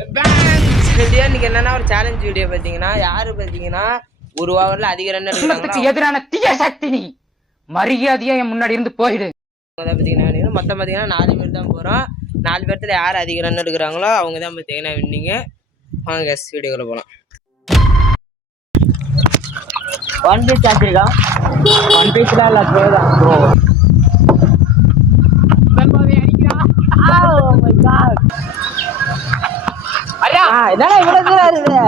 இன்னைக்கு என்னன்னா ஒரு சேலஞ்ச் வீடியோ பாத்தீங்கன்னா யாரு பாத்தீங்கன்னா ஒரு ஓவர்ல அதிக ரன் எடுக்கிறாங்க எதிரான தீய சக்தி நீ மரியாதையா என் முன்னாடி இருந்து போயிடு. பாத்தீங்கன்னா மொத்தம் பாத்தீங்கன்னா 4 பேர் தான் போறோம். 4 பேர்த்துல யார் அதிக ரன் எடுக்கிறாங்களோ அவங்க தான் பாத்தீங்கன்னா வின்னிங்க. வாங்க கேஸ் வீடியோக்குள்ள போலாம். ஒன் பீச் ஆச்சிருக்கா ஒன் பீச்ல இல்ல த்ரோ தான் ப்ரோ. இதெல்லாம் இவ்வளவு தூரம் இருக்குது.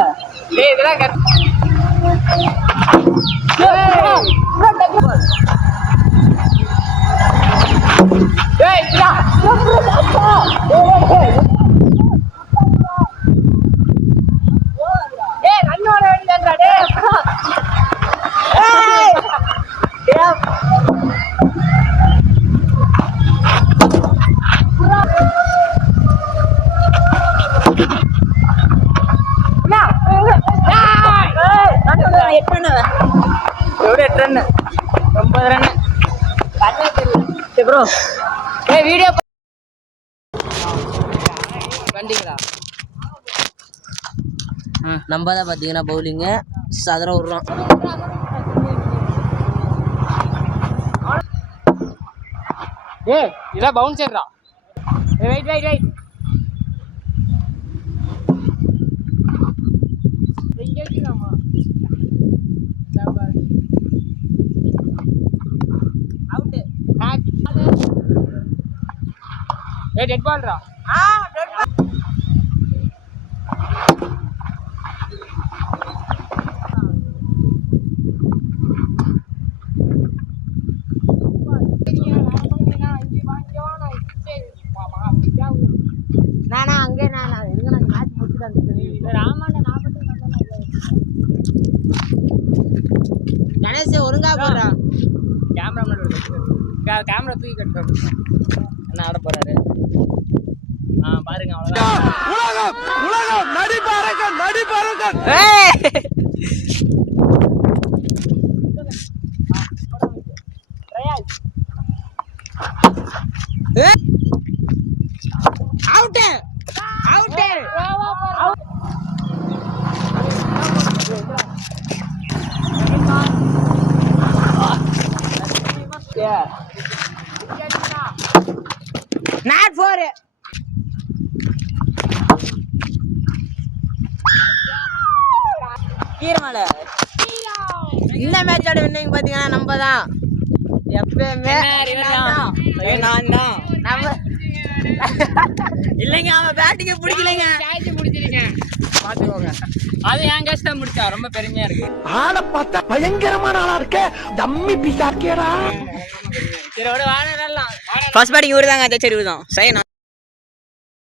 நம்ம தான் பாத்தீங்கன்னா பவுலிங்கு சதுர விடுறோம். இதான் பவுன்சர்டா. Right right right. டெட் பால்ரா. நானா அங்கே நானா இருங்க நான் மேட்ச் முடிச்சுட்டு ராமாண்ட 40 கணேஷ் ஒழுங்கா போடுறா. கேமரா தூக்கி கட்டு. என்ன ஆட போறாரு பாருங்க. அவ்வளவுதான். உலகம் உலகம் நடிப்பாருங்கள் நடிப்பாருங்கள். Out out not four. கீரமல இந்த மேட்சோட வின்னிங் பாத்தீங்கன்னா நம்ம தான். எப்பவுமே இல்லைங்க அவன் பேட்டிங்க பிடிக்கலைங்க. பாத்துக்கோங்க. அது என் கேஸ் தான் முடிச்சா ரொம்ப பெருமையா இருக்கு. ஆளை பார்த்தா பயங்கரமான ஆளா இருக்க. டம்மி பீஸா இருக்கேடா. சரி வாடலாம். ஃபர்ஸ்ட் பேட்டிங் இவரு தாங்க. சரி தான் சரி.